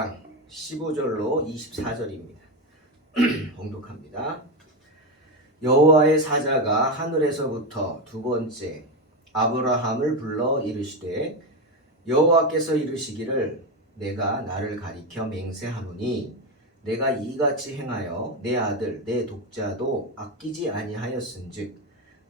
6장 15절로 24절입니다. 봉독합니다. 여호와의 사자가 하늘에서부터 두 번째 아브라함을 불러 이르시되 여호와께서 이르시기를 내가 나를 가리켜 맹세하노니 내가 이같이 행하여 내 아들 내 독자도 아끼지 아니하였은즉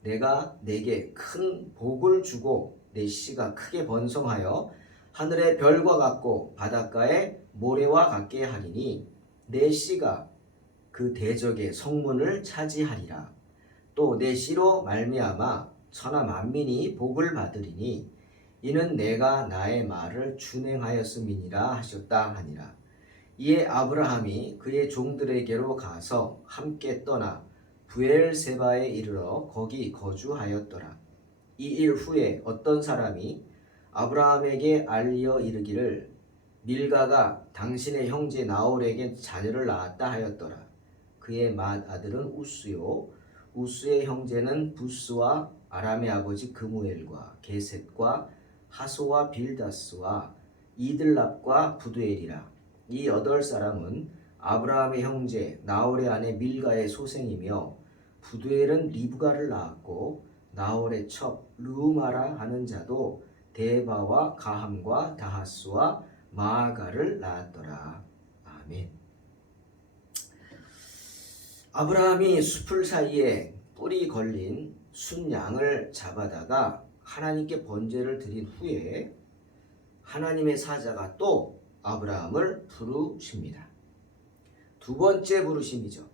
내가 내게 큰 복을 주고 내 씨가 크게 번성하여 하늘의 별과 같고 바닷가의 모래와 같게 하리니 내 씨가 그 대적의 성문을 차지하리라. 또 내 씨로 말미암아 천하 만민이 복을 받으리니 이는 내가 나의 말을 준행하였음이니라 하셨다 하니라. 이에 아브라함이 그의 종들에게로 가서 함께 떠나 브엘세바에 이르러 거기 거주하였더라. 이 일 후에 어떤 사람이 아브라함에게 알리어 이르기를 밀가가 당신의 형제 나홀에게 자녀를 낳았다 하였더라. 그의 맏아들은 우스요 우스의 형제는 부스와 아람의 아버지 그무엘과 게셋과 하소와 빌다스와 이들랍과 부두엘이라. 이 8사람은 아브라함의 형제 나홀의 아내 밀가의 소생이며 부두엘은 리브가를 낳았고 나홀의 첩 르우마라 하는 자도 데바와 가함과 다하스와 마아가를 낳았더라. 아멘. 아브라함이 숲을 사이에 뿔이 걸린 순양을 잡아다가 하나님께 번제를 드린 후에 하나님의 사자가 또 아브라함을 부르십니다. 두 번째 부르심이죠.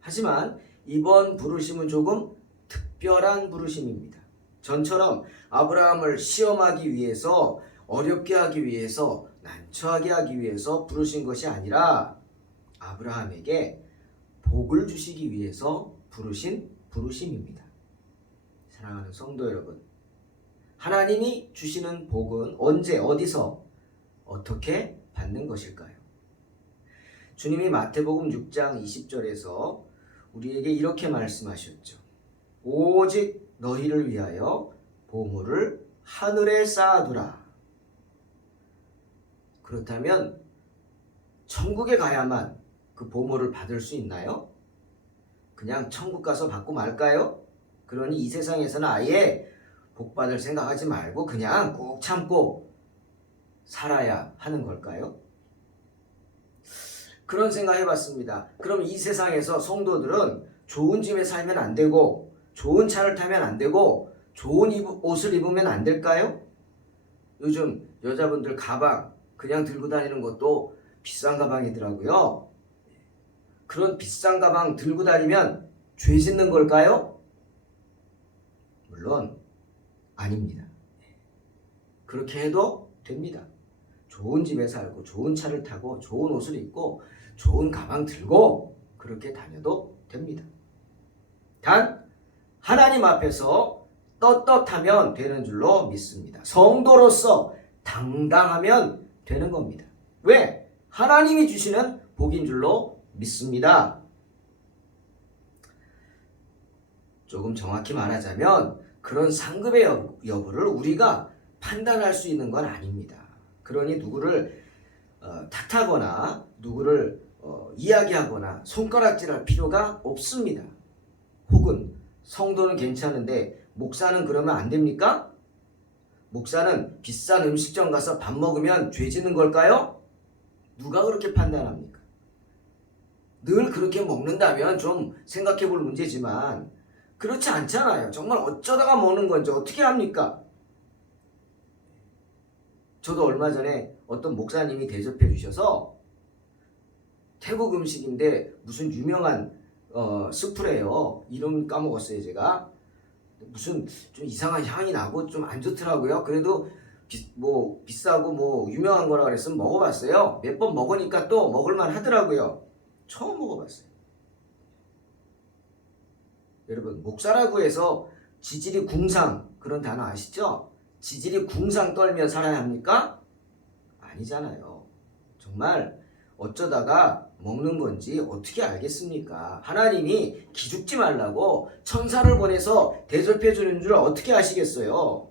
하지만 이번 부르심은 조금 특별한 부르심입니다. 전처럼 아브라함을 시험하기 위해서, 어렵게 하기 위해서, 난처하게 하기 위해서 부르신 것이 아니라 아브라함에게 복을 주시기 위해서 부르신 부르심입니다. 사랑하는 성도 여러분, 하나님이 주시는 복은 언제, 어디서, 어떻게 받는 것일까요? 주님이 마태복음 6장 20절에서 우리에게 이렇게 말씀하셨죠. 오직 너희를 위하여 보물을 하늘에 쌓아두라. 그렇다면 천국에 가야만 그 보물을 받을 수 있나요? 그냥 천국 가서 받고 말까요? 그러니 이 세상에서는 아예 복 받을 생각하지 말고 그냥 꾹 참고 살아야 하는 걸까요? 그런 생각 해봤습니다. 그럼 이 세상에서 성도들은 좋은 집에 살면 안 되고 좋은 차를 타면 안 되고 좋은 옷을 입으면 안 될까요? 요즘 여자분들 가방 그냥 들고 다니는 것도 비싼 가방이더라고요. 그런 비싼 가방 들고 다니면 죄 짓는 걸까요? 물론 아닙니다. 그렇게 해도 됩니다. 좋은 집에 살고 좋은 차를 타고 좋은 옷을 입고 좋은 가방 들고 그렇게 다녀도 됩니다. 단 하나님 앞에서 떳떳하면 되는 줄로 믿습니다. 성도로서 당당하면 되는 겁니다. 왜? 하나님이 주시는 복인 줄로 믿습니다. 조금 정확히 말하자면 그런 상급의 여부를 우리가 판단할 수 있는 건 아닙니다. 그러니 누구를 탓하거나 누구를 이야기하거나 손가락질할 필요가 없습니다. 혹은 성도는 괜찮은데 목사는 그러면 안 됩니까? 목사는 비싼 음식점 가서 밥 먹으면 죄 짓는 걸까요? 누가 그렇게 판단합니까? 늘 그렇게 먹는다면 좀 생각해 볼 문제지만 그렇지 않잖아요. 정말 어쩌다가 먹는 건지 어떻게 합니까? 저도 얼마 전에 어떤 목사님이 대접해 주셔서 태국 음식인데 무슨 유명한 스프래요. 이름 까먹었어요 제가. 무슨 좀 이상한 향이 나고 좀 안 좋더라고요. 그래도 비싸고 유명한 거라 그래서 먹어봤어요. 몇 번 먹으니까 또 먹을만 하더라고요. 처음 먹어봤어요. 여러분 목사라고 해서 지질이 궁상 그런 단어 아시죠? 지질이 궁상 떨며 살아야 합니까? 아니잖아요. 정말 어쩌다가 먹는 건지 어떻게 알겠습니까? 하나님이 기죽지 말라고 천사를 보내서 대접해 주는 줄 어떻게 아시겠어요?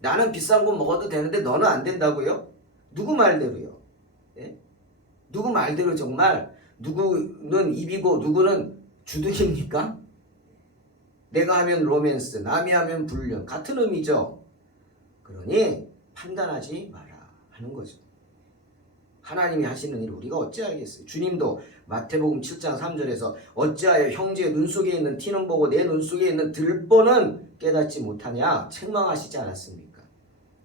나는 비싼 거 먹어도 되는데 너는 안 된다고요? 누구 말대로요? 예? 누구 말대로 정말 누구는 입이고 누구는 주둥입니까? 내가 하면 로맨스, 남이 하면 불륜 같은 의미죠. 그러니 판단하지 마라 하는 거죠. 하나님이 하시는 일을 우리가 어찌 알겠어요. 주님도 마태복음 7장 3절에서 어찌하여 형제의 눈 속에 있는 티는 보고 내 눈 속에 있는 들보는 깨닫지 못하냐 책망하시지 않았습니까?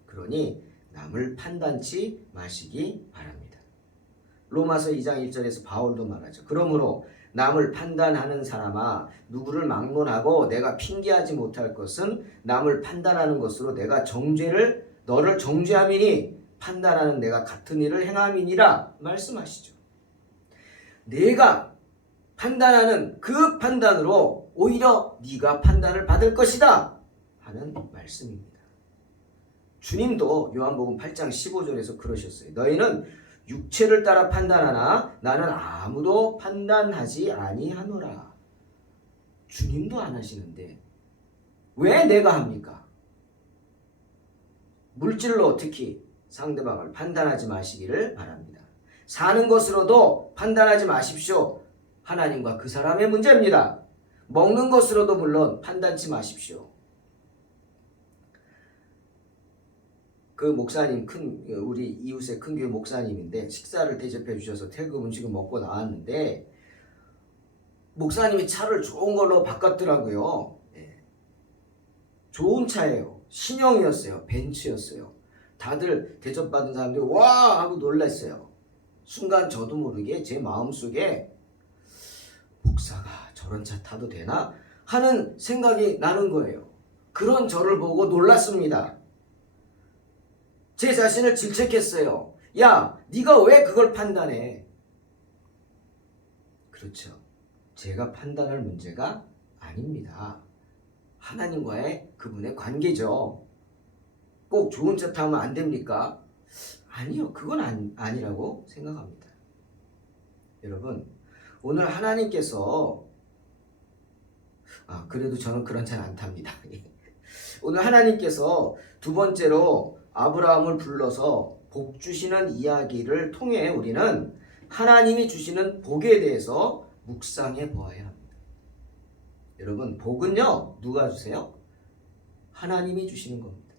그러니 남을 판단치 마시기 바랍니다. 로마서 2장 1절에서 바울도 말하죠. 그러므로 남을 판단하는 사람아, 누구를 막론하고 내가 핑계하지 못할 것은 남을 판단하는 것으로 내가 너를 정죄함이니 판단하는 내가 같은 일을 행함이니라 말씀하시죠. 내가 판단하는 그 판단으로 오히려 네가 판단을 받을 것이다 하는 말씀입니다. 주님도 요한복음 8장 15절에서 그러셨어요. 너희는 육체를 따라 판단하나 나는 아무도 판단하지 아니하노라. 주님도 안 하시는데 왜 내가 합니까? 물질로 특히 상대방을 판단하지 마시기를 바랍니다. 사는 것으로도 판단하지 마십시오. 하나님과 그 사람의 문제입니다. 먹는 것으로도 물론 판단치 마십시오. 그 목사님, 우리 이웃의 큰 교회 목사님인데 식사를 대접해 주셔서 태국 음식을 먹고 나왔는데 목사님이 차를 좋은 걸로 바꿨더라고요. 네. 좋은 차예요. 신형이었어요. 벤츠였어요. 다들 대접받은 사람들이 와 하고 놀랐어요. 순간 저도 모르게 제 마음속에 목사가 저런 차 타도 되나 하는 생각이 나는 거예요. 그런 저를 보고 놀랐습니다. 제 자신을 질책했어요. 야, 네가 왜 그걸 판단해? 그렇죠. 제가 판단할 문제가 아닙니다. 하나님과의 그분의 관계죠. 꼭 좋은 차 타면 안 됩니까? 아니요. 그건 아니라고 생각합니다. 여러분, 오늘 하나님께서 그래도 저는 그런 차는 안 탑니다. 오늘 하나님께서 두 번째로 아브라함을 불러서 복 주시는 이야기를 통해 우리는 하나님이 주시는 복에 대해서 묵상해 보아야 합니다. 여러분, 복은요, 누가 주세요? 하나님이 주시는 겁니다.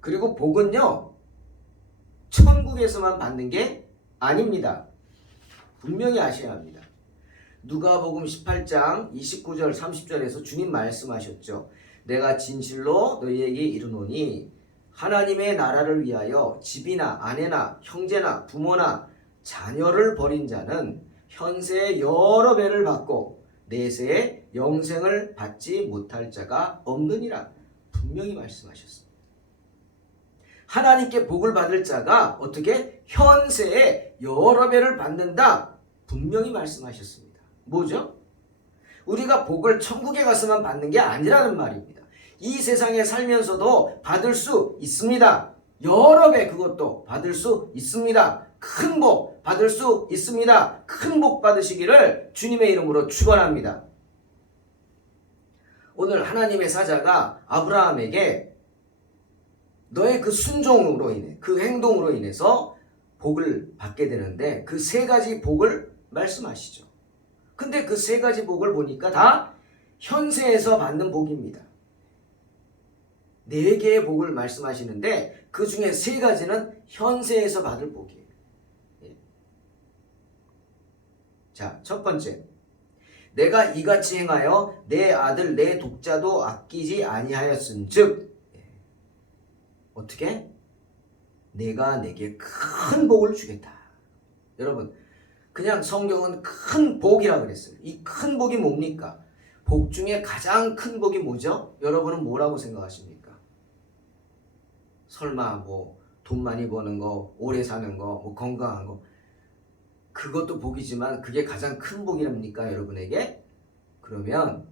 그리고 복은요, 천국에서만 받는 게 아닙니다. 분명히 아셔야 합니다. 누가복음 18장 29절 30절에서 주님 말씀하셨죠. 내가 진실로 너희에게 이르노니 하나님의 나라를 위하여 집이나 아내나 형제나 부모나 자녀를 버린 자는 현세의 여러 배를 받고 내세의 영생을 받지 못할 자가 없느니라 분명히 말씀하셨습니다. 하나님께 복을 받을 자가 어떻게 현세에 여러 배를 받는다 분명히 말씀하셨습니다. 뭐죠? 우리가 복을 천국에 가서만 받는 게 아니라는 말입니다. 이 세상에 살면서도 받을 수 있습니다. 여러 배 그것도 받을 수 있습니다. 큰 복 받을 수 있습니다. 큰 복 받으시기를 주님의 이름으로 축원합니다. 오늘 하나님의 사자가 아브라함에게 너의 그 순종으로 인해 그 행동으로 인해서 복을 받게 되는데 그 세 가지 복을 말씀하시죠. 근데 그 세 가지 복을 보니까 다 현세에서 받는 복입니다. 네 개의 복을 말씀하시는데 그 중에 세 가지는 현세에서 받을 복이에요. 자, 첫 번째. 내가 이같이 행하여 내 아들 내 독자도 아끼지 아니하였은즉 어떻게? 내가 내게 큰 복을 주겠다. 여러분, 그냥 성경은 큰 복이라고 그랬어요. 이 큰 복이 뭡니까? 복 중에 가장 큰 복이 뭐죠? 여러분은 뭐라고 생각하십니까? 설마 뭐 돈 많이 버는 거, 오래 사는 거, 뭐 건강한 거 그것도 복이지만 그게 가장 큰 복이랍니까? 여러분에게? 그러면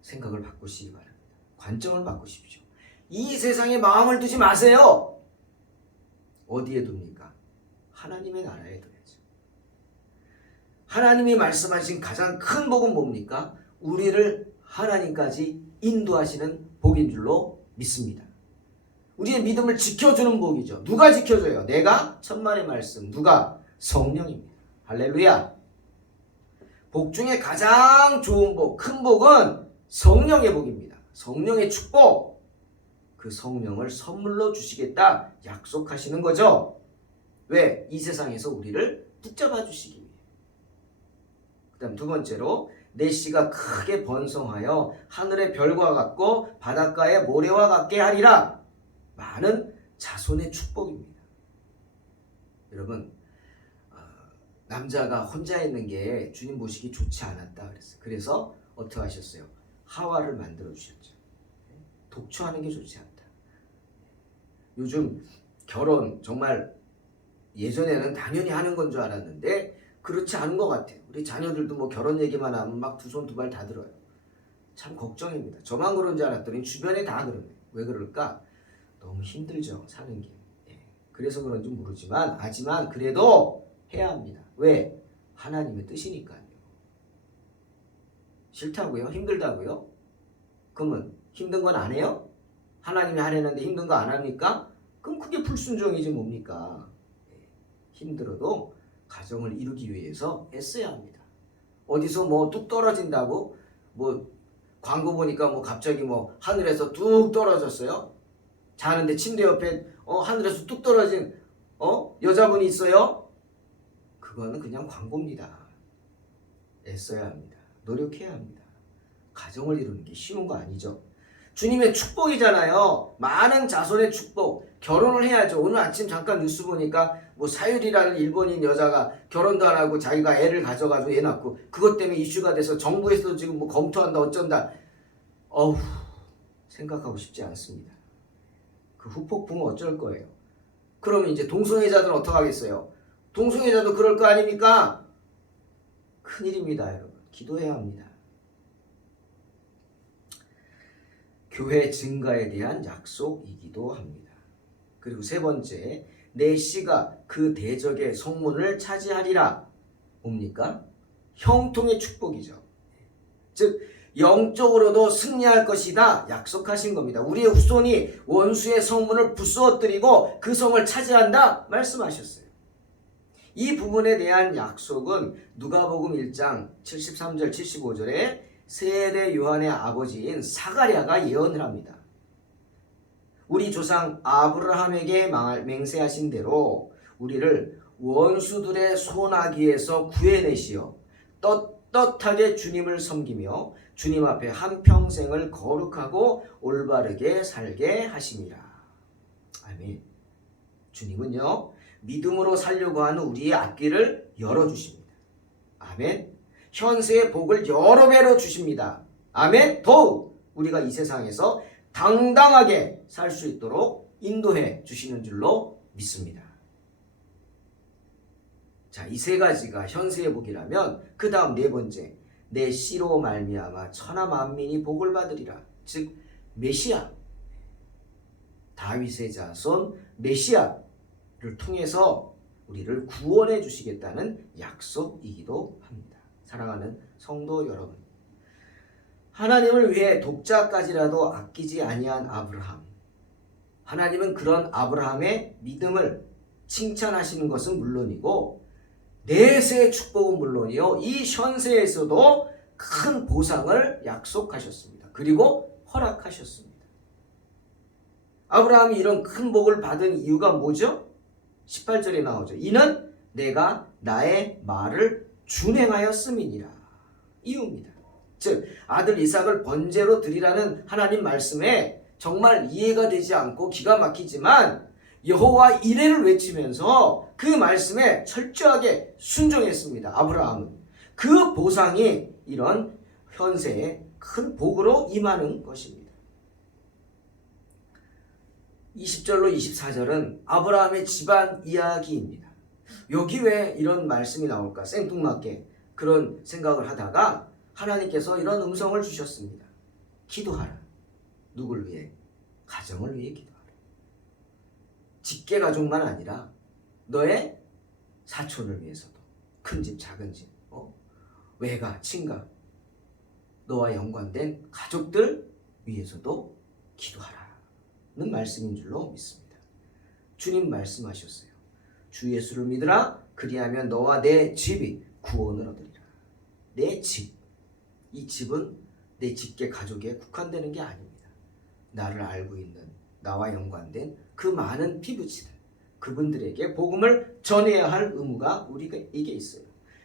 생각을 바꾸시기 바랍니다. 관점을 바꾸십시오. 이 세상에 마음을 두지 마세요. 어디에 둡니까? 하나님의 나라에 둬야죠. 하나님이 말씀하신 가장 큰 복은 뭡니까? 우리를 하나님까지 인도하시는 복인 줄로 믿습니다. 우리의 믿음을 지켜주는 복이죠. 누가 지켜줘요? 내가 천만의 말씀. 누가? 성령입니다. 할렐루야. 복 중에 가장 좋은 복, 큰 복은 성령의 복입니다. 성령의 축복. 그 성령을 선물로 주시겠다 약속하시는 거죠. 왜? 이 세상에서 우리를 붙잡아 주시기 위해. 그 다음 두 번째로 내 씨가 크게 번성하여 하늘의 별과 같고 바닷가의 모래와 같게 하리라. 많은 자손의 축복입니다. 여러분, 남자가 혼자 있는 게 주님 보시기 좋지 않았다 그랬어요. 그래서 어떻게 하셨어요? 하와를 만들어 주셨죠. 독초하는 게 좋지 않다. 요즘 결혼 정말 예전에는 당연히 하는 건 줄 알았는데 그렇지 않은 것 같아요. 우리 자녀들도 뭐 결혼 얘기만 하면 막 두 손 두 발 다 들어요. 참 걱정입니다. 저만 그런 줄 알았더니 주변에 다 그러네. 왜 그럴까? 너무 힘들죠, 사는 게. 그래서 그런지 모르지만 하지만 그래도 해야 합니다. 왜? 하나님의 뜻이니까요. 싫다고요? 힘들다고요? 그러면 힘든 건 안 해요? 하나님이 하려는데 힘든 거 안 합니까? 그럼 그게 불순종이지 뭡니까? 힘들어도 가정을 이루기 위해서 애써야 합니다. 어디서 뭐 뚝 떨어진다고 뭐 광고 보니까 뭐 갑자기 뭐 하늘에서 뚝 떨어졌어요? 자는데 침대 옆에 하늘에서 뚝 떨어진 여자분이 있어요? 그거는 그냥 광고입니다. 애써야 합니다. 노력해야 합니다. 가정을 이루는 게 쉬운 거 아니죠. 주님의 축복이잖아요. 많은 자손의 축복. 결혼을 해야죠. 오늘 아침 잠깐 뉴스 보니까 뭐 사유리라는 일본인 여자가 결혼도 안 하고 자기가 애를 가져가지고 애 낳고 그것 때문에 이슈가 돼서 정부에서도 지금 뭐 검토한다 어쩐다. 생각하고 싶지 않습니다. 그 후폭풍은 어쩔 거예요. 그러면 이제 동성애자들은 어떻게 하겠어요? 동성애자도 그럴 거 아닙니까? 큰일입니다, 여러분. 기도해야 합니다. 교회 증가에 대한 약속이기도 합니다. 그리고 세 번째, 내 씨가 그 대적의 성문을 차지하리라. 뭡니까? 형통의 축복이죠. 즉 영적으로도 승리할 것이다 약속하신 겁니다. 우리의 후손이 원수의 성문을 부수어뜨리고 그 성을 차지한다 말씀하셨어요. 이 부분에 대한 약속은 누가복음 1장 73절 75절에 세대 요한의 아버지인 사가랴가 예언을 합니다. 우리 조상 아브라함에게 맹세하신 대로 우리를 원수들의 손아귀에서 구해내시어 떳떳하게 주님을 섬기며 주님 앞에 한평생을 거룩하고 올바르게 살게 하심이라. 아멘. 주님은요, 믿음으로 살려고 하는 우리의 앞길을 열어주십니다. 아멘. 현세의 복을 여러 배로 주십니다. 아멘. 더욱 우리가 이 세상에서 당당하게 살 수 있도록 인도해 주시는 줄로 믿습니다. 자, 이 세 가지가 현세의 복이라면 그 다음 네 번째, 내 씨로 말미암아 천하 만민이 복을 받으리라. 즉 메시아, 다윗의 자손 메시아를 통해서 우리를 구원해 주시겠다는 약속이기도 합니다. 사랑하는 성도 여러분, 하나님을 위해 독자까지라도 아끼지 아니한 아브라함, 하나님은 그런 아브라함의 믿음을 칭찬하시는 것은 물론이고 내세의 축복은 물론이요 이 현세에서도 큰 보상을 약속하셨습니다. 그리고 허락하셨습니다. 아브라함이 이런 큰 복을 받은 이유가 뭐죠? 18절에 나오죠. 이는 내가 나의 말을 준행하였음이니라. 이유입니다. 즉 아들 이삭을 번제로 드리라는 하나님 말씀에 정말 이해가 되지 않고 기가 막히지만 여호와 이레를 외치면서 그 말씀에 철저하게 순종했습니다. 아브라함은 그 보상이 이런 현세의 큰 복으로 임하는 것입니다. 20절로 24절은 아브라함의 집안 이야기입니다. 여기 왜 이런 말씀이 나올까 생뚱맞게 그런 생각을 하다가 하나님께서 이런 음성을 주셨습니다. 기도하라. 누굴 위해? 가정을 위해 기도하라. 직계 가족만 아니라 너의 사촌을 위해서도 큰 집 작은 집 외가 친가 너와 연관된 가족들 위해서도 기도하라. 말씀인 줄로 믿습니다. 주님 말씀하셨어요. 주 예수를 믿으라. 그리하면 너와 내 집이 구원을 얻으리라. 내 집. 이 집은 내 직계 가족에 국한되는 게 아닙니다. 나를 알고 있는, 나와 연관된 그 많은 피부치들, 그분들에게 복음을 전해야 할 의무가 우리에게 있어요.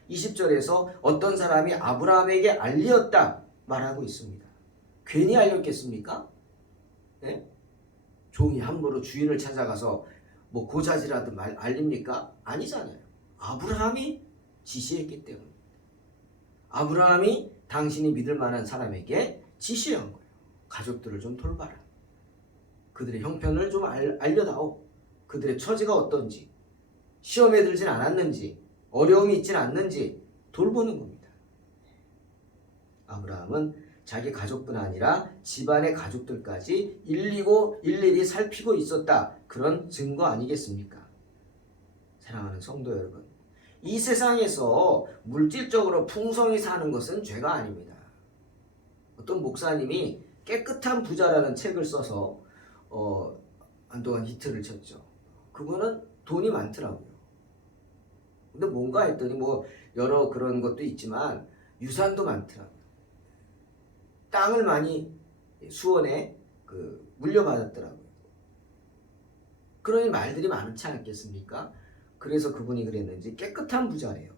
20절에서 어떤 사람이 아브라함에게 알리었다 말하고 있습니다. 괜히 알렸겠습니까? 네? 종이 함부로 주인을 찾아가서 뭐 고자질하듯 알립니까? 아니잖아요. 아브라함이 지시했기 때문에. 아브라함이 당신이 믿을 만한 사람에게 지시한 거예요. 가족들을 좀 돌봐라. 그들의 형편을 좀 알려다오. 그들의 처지가 어떤지, 시험에 들진 않았는지, 어려움이 있진 않는지 돌보는 겁니다. 아브라함은 자기 가족뿐 아니라 집안의 가족들까지 일일이 살피고 있었다. 그런 증거 아니겠습니까? 사랑하는 성도 여러분, 이 세상에서 물질적으로 풍성히 사는 것은 죄가 아닙니다. 어떤 목사님이 깨끗한 부자라는 책을 써서 한동안 히트를 쳤죠. 그거는 돈이 많더라고요. 근데 뭔가 했더니 뭐 여러 그런 것도 있지만 유산도 많더라고요. 땅을 많이 수원에 물려받았더라고요. 그러니 말들이 많지 않겠습니까? 그래서 그분이 그랬는지 깨끗한 부자래요.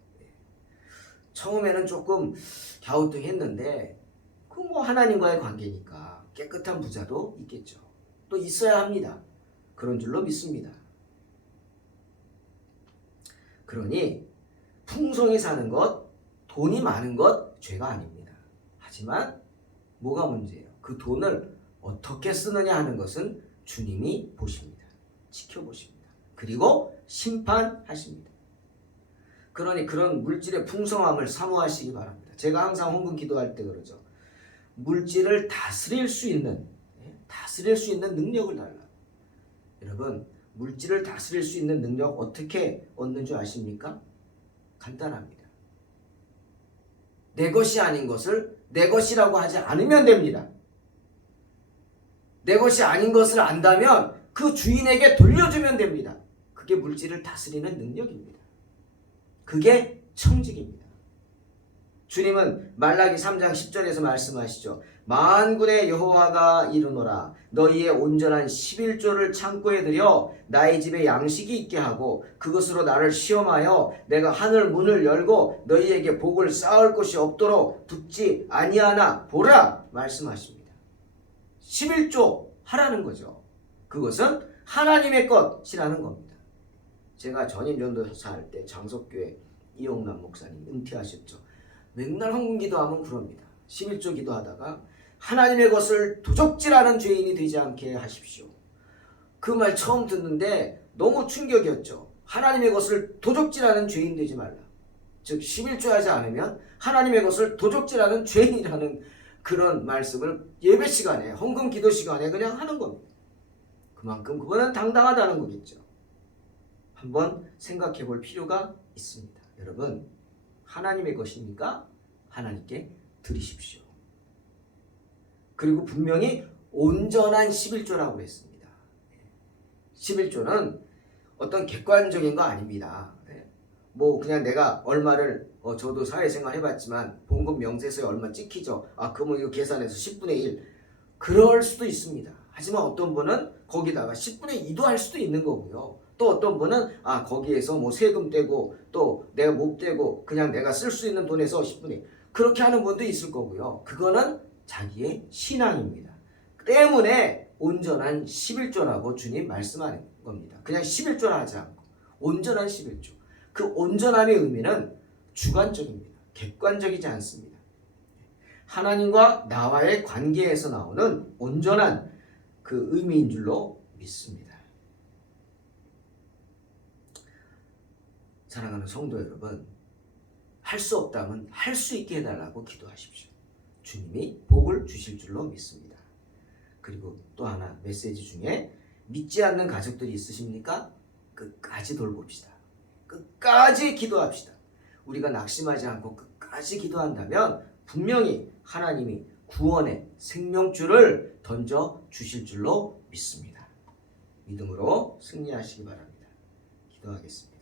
처음에는 조금 갸우뚱했는데 그 뭐 하나님과의 관계니까 깨끗한 부자도 있겠죠. 또 있어야 합니다. 그런 줄로 믿습니다. 그러니 풍성히 사는 것, 돈이 많은 것 죄가 아닙니다. 하지만 뭐가 문제예요? 그 돈을 어떻게 쓰느냐 하는 것은 주님이 보십니다. 지켜보십니다. 그리고 심판하십니다. 그러니 그런 물질의 풍성함을 사모하시기 바랍니다. 제가 항상 헌금 기도할 때 그러죠. 물질을 다스릴 수 있는 능력을 달라. 여러분, 물질을 다스릴 수 있는 능력 어떻게 얻는 줄 아십니까? 간단합니다. 내 것이 아닌 것을 내 것이라고 하지 않으면 됩니다. 내 것이 아닌 것을 안다면 그 주인에게 돌려주면 됩니다. 그게 물질을 다스리는 능력입니다. 그게 청직입니다. 주님은 말라기 3장 10절에서 말씀하시죠. 만군의 여호와가 이르노라 너희의 온전한 11조를 창고에 들여 나의 집에 양식이 있게 하고 그것으로 나를 시험하여 내가 하늘 문을 열고 너희에게 복을 쌓을 것이 없도록 붙지 아니하나 보라 말씀하십니다. 11조 하라는 거죠. 그것은 하나님의 것이라는 겁니다. 제가 전임 전도사 할 때 장석교회 이용남 목사님 은퇴하셨죠. 맨날 헌금 기도하면 그럽니다. 11조 기도하다가 하나님의 것을 도적질하는 죄인이 되지 않게 하십시오. 그 말 처음 듣는데 너무 충격이었죠. 하나님의 것을 도적질하는 죄인 되지 말라. 즉 11조 하지 않으면 하나님의 것을 도적질하는 죄인이라는 그런 말씀을 예배 시간에 헌금 기도 시간에 그냥 하는 겁니다. 그만큼 그거는 당당하다는 거겠죠. 한번 생각해 볼 필요가 있습니다. 여러분, 하나님의 것이니까 하나님께 드리십시오. 그리고 분명히 온전한 11조라고 했습니다. 11조는 어떤 객관적인 거 아닙니다. 뭐 그냥 내가 얼마를 저도 사회생활 해봤지만 봉급 명세서에 얼마 찍히죠. 그러면 이거 계산해서 10분의 1 그럴 수도 있습니다. 하지만 어떤 분은 거기다가 10분의 2도 할 수도 있는 거고요. 또 어떤 분은 거기에서 뭐 세금 떼고 또 내가 못 떼고 그냥 내가 쓸 수 있는 돈에서 10분의 1 그렇게 하는 분도 있을 거고요. 그거는 자기의 신앙입니다. 때문에 온전한 11조라고 주님 말씀하는 겁니다. 그냥 11조라 하지 않고 온전한 11조. 그 온전함의 의미는 주관적입니다. 객관적이지 않습니다. 하나님과 나와의 관계에서 나오는 온전한 그 의미인 줄로 믿습니다. 사랑하는 성도 여러분, 할 수 없다면 할 수 있게 해달라고 기도하십시오. 주님이 복을 주실 줄로 믿습니다. 그리고 또 하나 메시지 중에 믿지 않는 가족들이 있으십니까? 끝까지 돌봅시다. 끝까지 기도합시다. 우리가 낙심하지 않고 끝까지 기도한다면 분명히 하나님이 구원의 생명줄을 던져 주실 줄로 믿습니다. 믿음으로 승리하시기 바랍니다. 기도하겠습니다.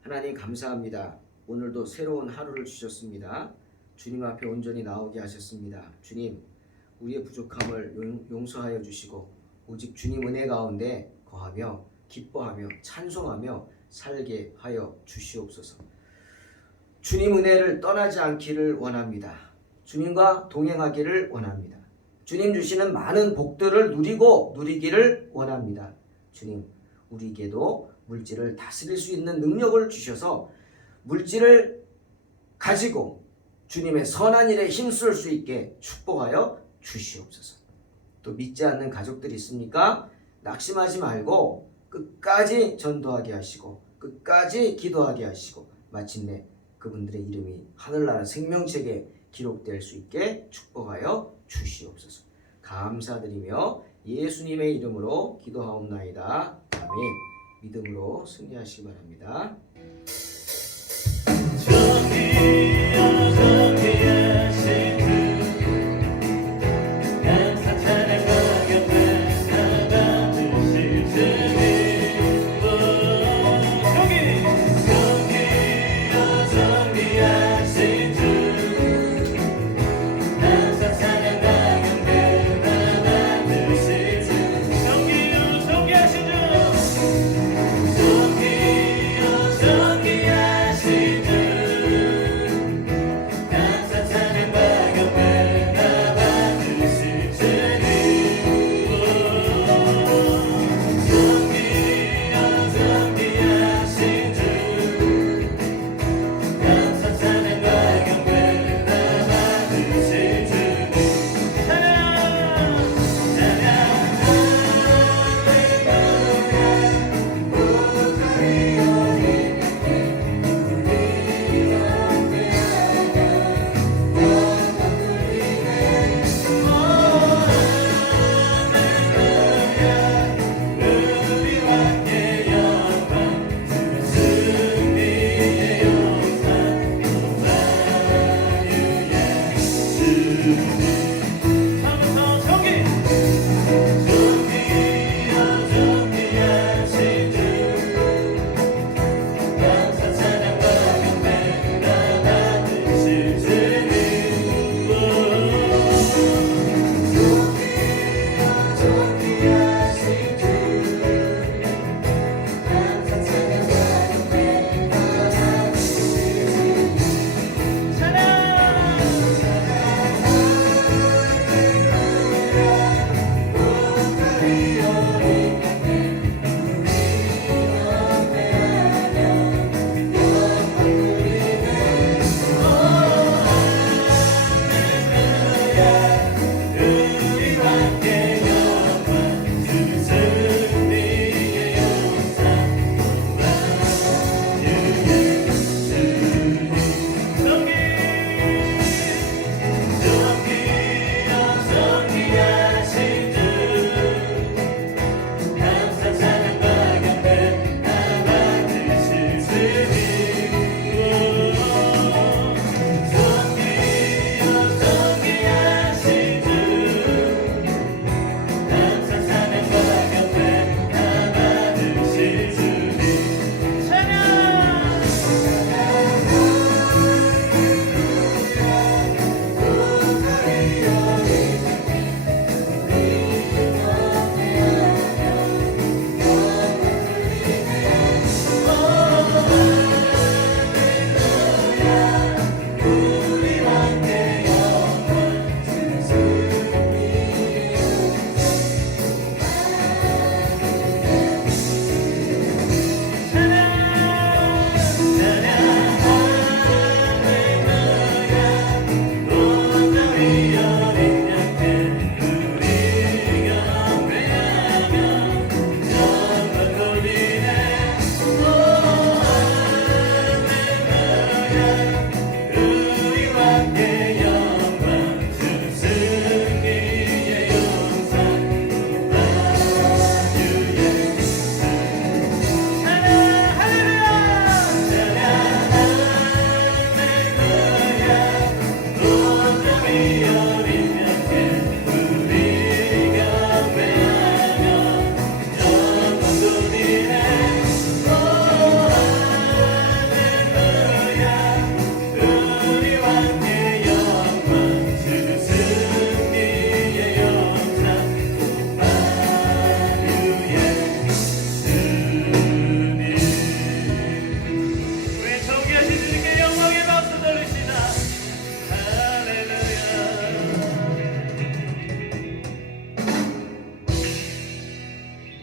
하나님 감사합니다. 오늘도 새로운 하루를 주셨습니다. 주님 앞에 온전히 나오게 하셨습니다. 주님, 우리의 부족함을 용서하여 주시고 오직 주님 은혜 가운데 거하며 기뻐하며 찬송하며 살게 하여 주시옵소서. 주님 은혜를 떠나지 않기를 원합니다. 주님과 동행하기를 원합니다. 주님 주시는 많은 복들을 누리기를 원합니다. 주님, 우리에게도 물질을 다스릴 수 있는 능력을 주셔서 물질을 가지고 주님의 선한 일에 힘쓸 수 있게 축복하여 주시옵소서. 또 믿지 않는 가족들이 있습니까? 낙심하지 말고 끝까지 전도하게 하시고 끝까지 기도하게 하시고 마침내 그분들의 이름이 하늘나라 생명책에 기록될 수 있게 축복하여 주시옵소서. 감사드리며 예수님의 이름으로 기도하옵나이다. 아멘. 믿음으로 승리하시기 바랍니다.